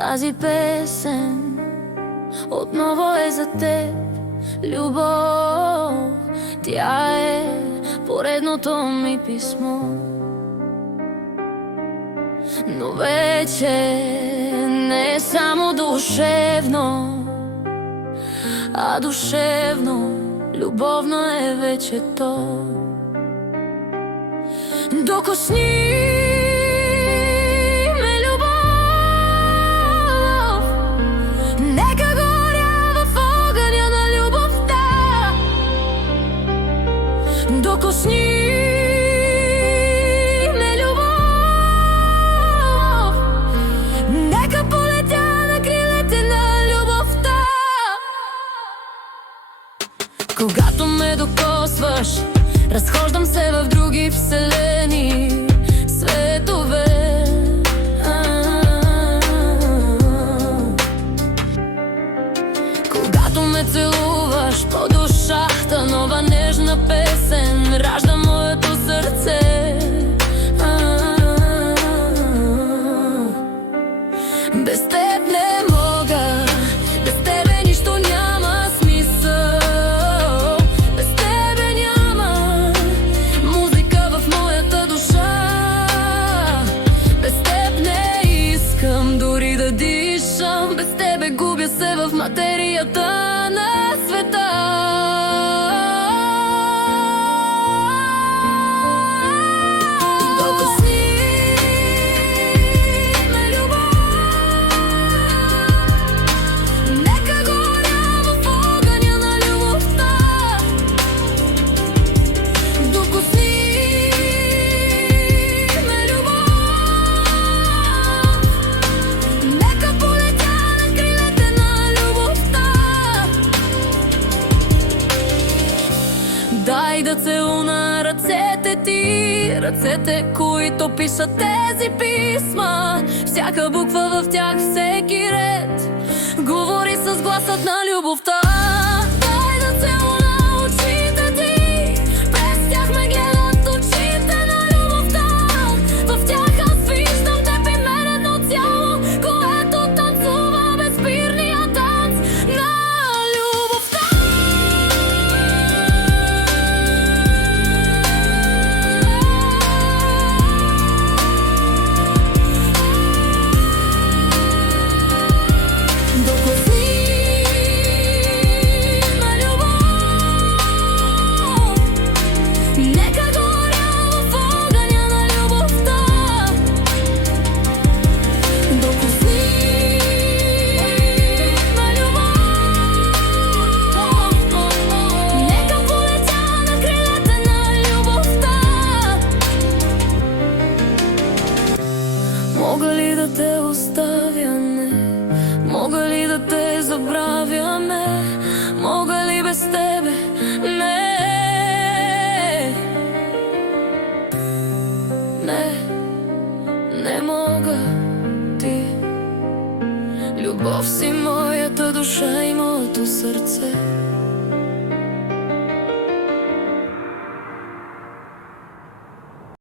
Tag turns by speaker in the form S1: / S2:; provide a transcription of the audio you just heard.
S1: Тази песен отново е за теб, любов. Тя е поредното ми писмо. Но вече не е само душевно, а душевно, любовно е вече то. Докосни Докосни ме любов, нека полетя на крилете на любовта. Когато ме докосваш, разхождам се в други вселени, Без теб не мога, без тебе нищо няма смисъл. Без тебе няма музика в моята душа. Без теб не искам дори да дишам. Без тебе губя се в материята на света. Дай да целуна ръцете ти, ръцете, които пишат тези писма. Всяка буква в тях, всеки ред, говори с гласът на любовта. Мога ли да те оставя, не? Мога ли да те забравя, не? Мога ли без тебе, не? Не, не мога ти Любов си моята душа и моето сърце